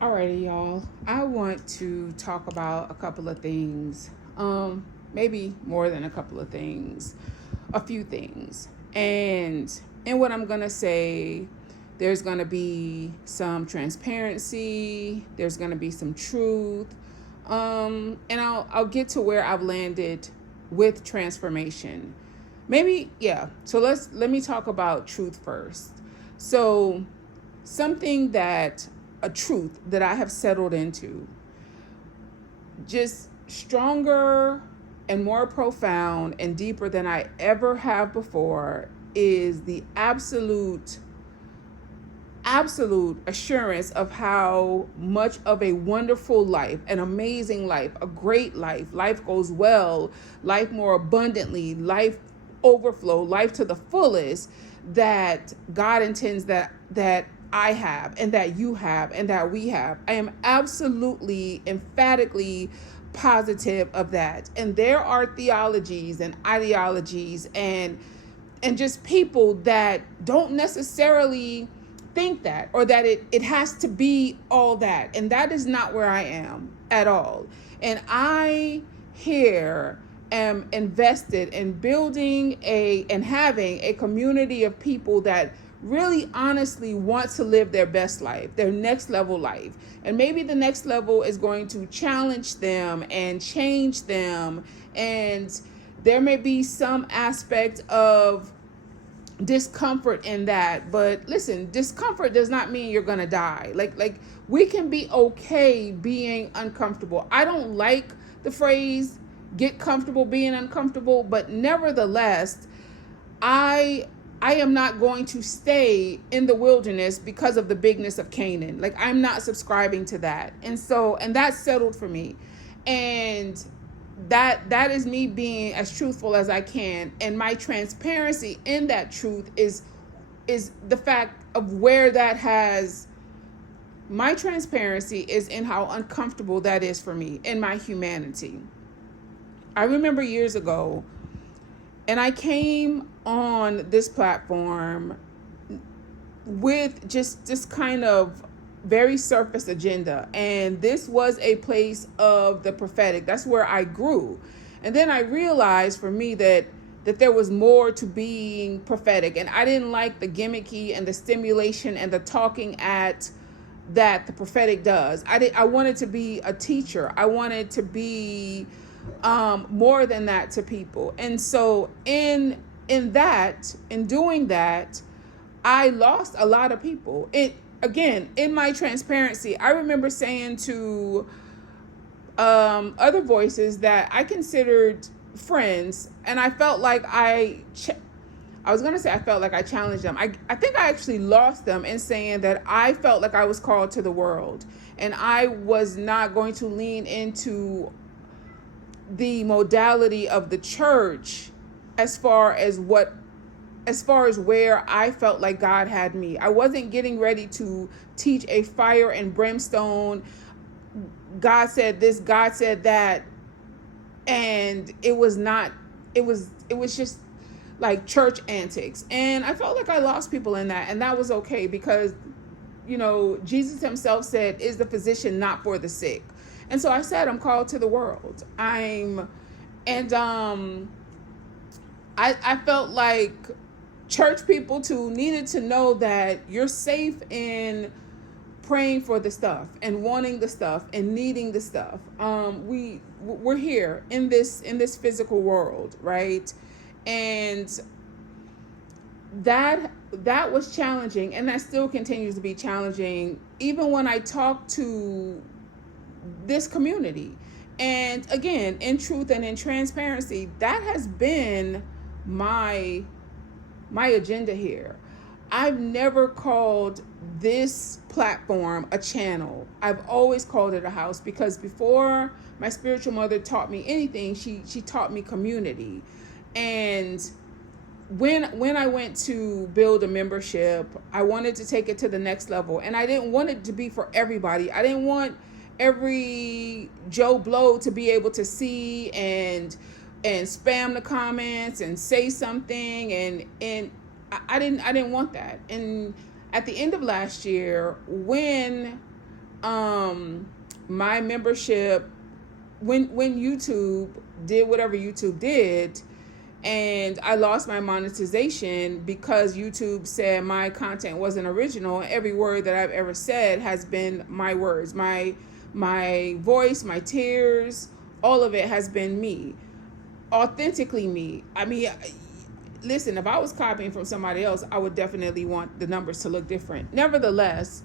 Alrighty, y'all. I want to talk about a couple of things. Maybe more than a couple of things, a few things. And in what I'm gonna say, there's gonna be some transparency. There's gonna be some truth. And I'll get to where I've landed with transformation. Maybe yeah. So let me talk about truth first. So something that a truth that I have settled into, just stronger and more profound and deeper than I ever have before, is the absolute assurance of how much of a wonderful life, an amazing life, a great life goes well, life more abundantly, life overflow, life to the fullest, that God intends that I have and that you have and that we have. I am absolutely emphatically positive of that. And there are theologies and ideologies and just people that don't necessarily think that, or that it has to be all that. And that is not where I am at all. And I here am invested in building and having a community of people that really honestly want to live their best life, their next level life. And maybe the next level is going to challenge them and change them. And there may be some aspect of discomfort in that, but listen, discomfort does not mean you're gonna die. Like we can be okay being uncomfortable. I don't like the phrase get comfortable being uncomfortable, but nevertheless, I am not going to stay in the wilderness because of the bigness of Canaan. Like, I'm not subscribing to that. And that's settled for me. And that is me being as truthful as I can. And my transparency in that truth is the fact of where that has my transparency is in how uncomfortable that is for me in my humanity. I remember years ago, and I came on this platform with just this kind of very surface agenda. And this was a place of the prophetic. That's where I grew. And then I realized for me that there was more to being prophetic. And I didn't like the gimmicky and the stimulation and the talking at that the prophetic does. I wanted to be a teacher. I wanted to be more than that to people. And so in doing that, I lost a lot of people. Again, in my transparency, I remember saying to other voices that I considered friends, and I felt like I was going to say I felt like I challenged them. I think I actually lost them in saying that I felt like I was called to the world, and I was not going to lean into the modality of the church as far as where I felt like God had me. I wasn't getting ready to teach a fire and brimstone, God said this, God said that, and it was just like church antics. And I felt like I lost people in that, and that was okay, because Jesus himself said, is the physician not for the sick? And so I said, I'm called to the world. I felt like church people too needed to know that you're safe in praying for the stuff and wanting the stuff and needing the stuff. We're here in this physical world, right? And that was challenging, and that still continues to be challenging, even when I talk to this community. And again, in truth and in transparency, that has been my agenda here. I've never called this platform a channel. I've always called it a house, because before my spiritual mother taught me anything, she taught me community. And when I went to build a membership, I wanted to take it to the next level, and I didn't want it to be for everybody. I didn't want every Joe Blow to be able to see and spam the comments and say something, and I didn't want that. And at the end of last year, when my membership, when YouTube did whatever YouTube did, and I lost my monetization because YouTube said my content wasn't original. Every word that I've ever said has been my words, my voice, my tears, all of it has been me, authentically me. I mean, listen, if I was copying from somebody else, I would definitely want the numbers to look different. Nevertheless,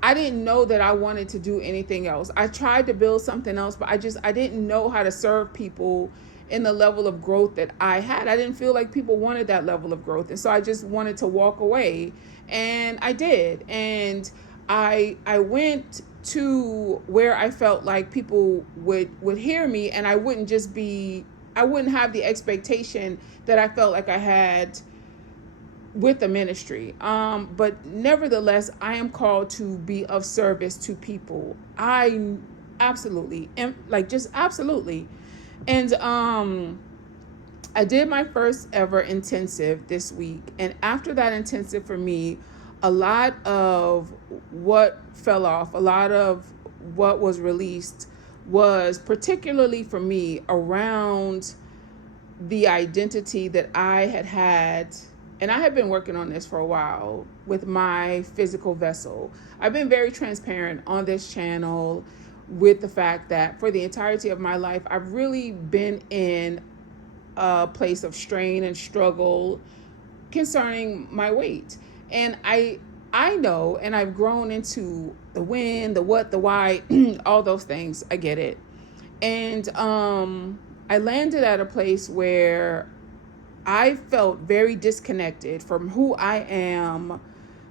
I didn't know that I wanted to do anything else. I tried to build something else, but I didn't know how to serve people in the level of growth that I had. I didn't feel like people wanted that level of growth. And so I just wanted to walk away, and I did. And I went to where I felt like people would hear me, and I wouldn't have the expectation that I felt like I had with the ministry. But nevertheless, I am called to be of service to people. I absolutely am, absolutely. And I did my first ever intensive this week. And after that intensive, for me, a lot of what fell off, a lot of what was released was particularly for me around the identity that I had. And I have been working on this for a while with my physical vessel. I've been very transparent on this channel with the fact that for the entirety of my life, I've really been in a place of strain and struggle concerning my weight. And I know, and I've grown into the when, the what, the why, all those things. I get it. And I landed at a place where I felt very disconnected from who I am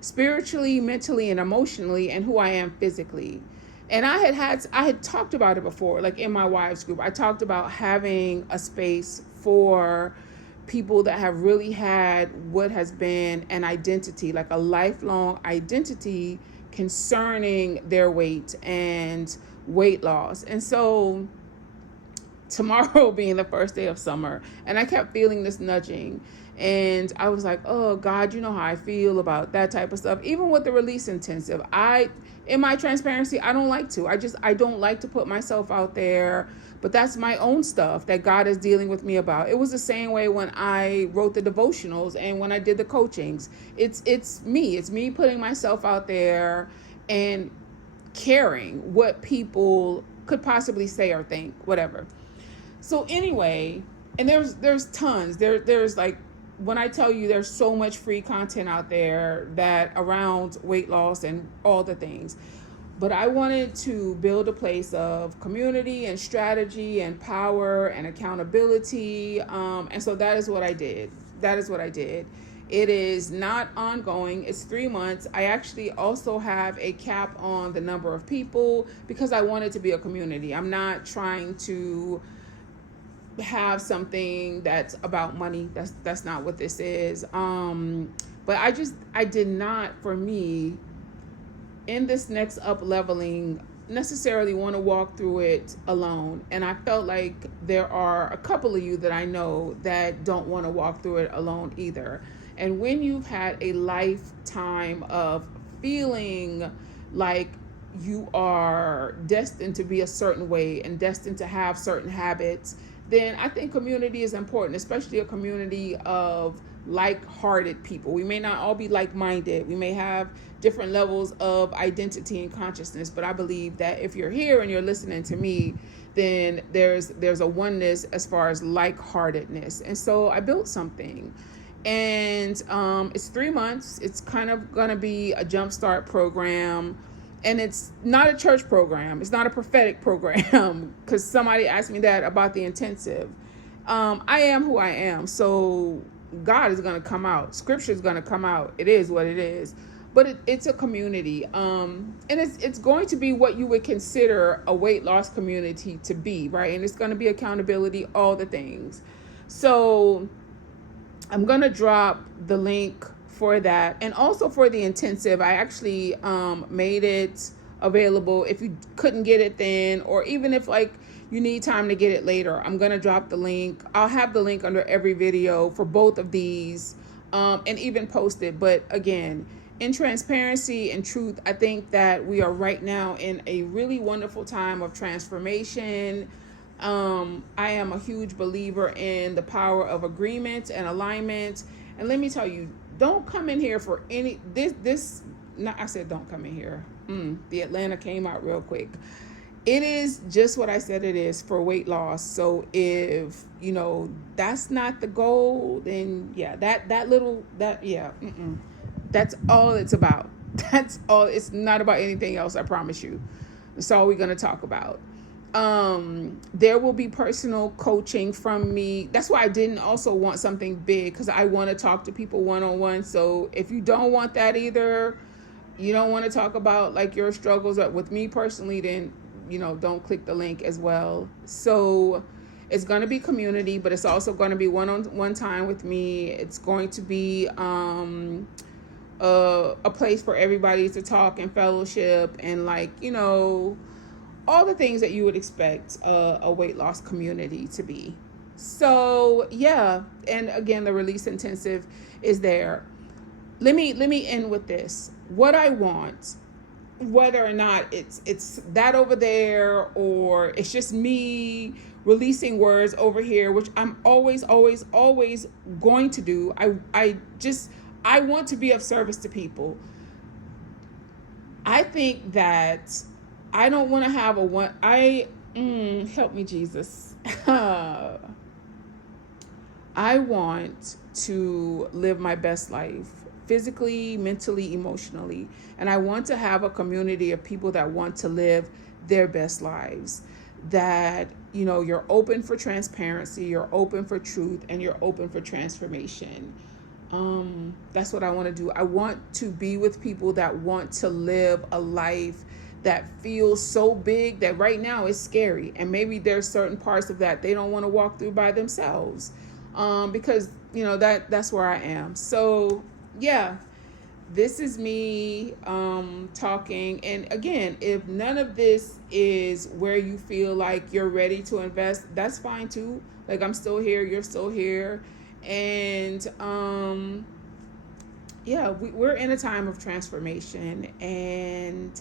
spiritually, mentally, and emotionally, and who I am physically. And I had talked about it before, like in my wives group. I talked about having a space for people that have really had what has been an identity, like a lifelong identity concerning their weight and weight loss. And so tomorrow being the first day of summer, and I kept feeling this nudging, and I was like, oh God, you know how I feel about that type of stuff. Even with the release intensive, in my transparency, I don't like to. I don't like to put myself out there, but that's my own stuff that God is dealing with me about. It was the same way when I wrote the devotionals and when I did the coachings. It's me putting myself out there and caring what people could possibly say or think, whatever. So anyway, and there's tons. There's like, when I tell you there's so much free content out there that around weight loss and all the things. But I wanted to build a place of community and strategy and power and accountability. And so that is what I did. It is not ongoing. It's 3 months. I actually also have a cap on the number of people because I want it to be a community. I'm not trying to have something that's about money. That's not what this is. But I did not, for me, in this next up leveling, necessarily want to walk through it alone. And I felt like there are a couple of you that I know that don't want to walk through it alone either. And when you've had a lifetime of feeling like you are destined to be a certain way and destined to have certain habits, then I think community is important, especially a community of like-hearted people. We may not all be like-minded. We may have different levels of identity and consciousness, but I believe that if you're here and you're listening to me, then there's a oneness as far as like-heartedness. And so I built something, and it's 3 months. It's kind of going to be a jumpstart program. And it's not a church program. It's not a prophetic program, because somebody asked me that about the intensive. I am who I am. So God is going to come out. Scripture is going to come out. It is what it is. But it's a community. And it's going to be what you would consider a weight loss community to be, right? And it's going to be accountability, all the things. So I'm going to drop the link for that, and also for the intensive. I actually made it available if you couldn't get it then, or even if like you need time to get it later. I'm gonna drop the link. I'll have the link under every video for both of these, and even post it. But again, in transparency and truth, I think that we are right now in a really wonderful time of transformation. I am a huge believer in the power of agreement and alignment. And let me tell you, don't come in here for any this. Not, I said don't come in here. The Atlanta came out real quick. It is just what I said it is, for weight loss. So if that's not the goal, then yeah, that's all it's about. That's all. It's not about anything else, I promise you. That's all we're going to talk about. There will be personal coaching from me. That's why I didn't also want something big, because I want to talk to people one-on-one. So if you don't want that either, you don't want to talk about like your struggles with me personally, then don't click the link as well. So it's going to be community, but it's also going to be one-on-one time with me. It's going to be a place for everybody to talk and fellowship and all the things that you would expect a weight loss community to be. So yeah, and again, the release intensive is there. Let me end with this. What I want, whether or not it's that over there or it's just me releasing words over here, which I'm always going to do. I want to be of service to people. I think that I don't want to have help me, Jesus. I want to live my best life, physically, mentally, emotionally. And I want to have a community of people that want to live their best lives. That, you're open for transparency, you're open for truth, and you're open for transformation. That's what I want to do. I want to be with people that want to live a life that feels so big that right now it's scary. And maybe there's certain parts of that they don't want to walk through by themselves. Because, that's where I am. So yeah, this is me talking. And again, if none of this is where you feel like you're ready to invest, that's fine too. Like, I'm still here, you're still here. And we're in a time of transformation. And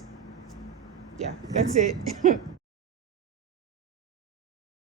yeah, that's it.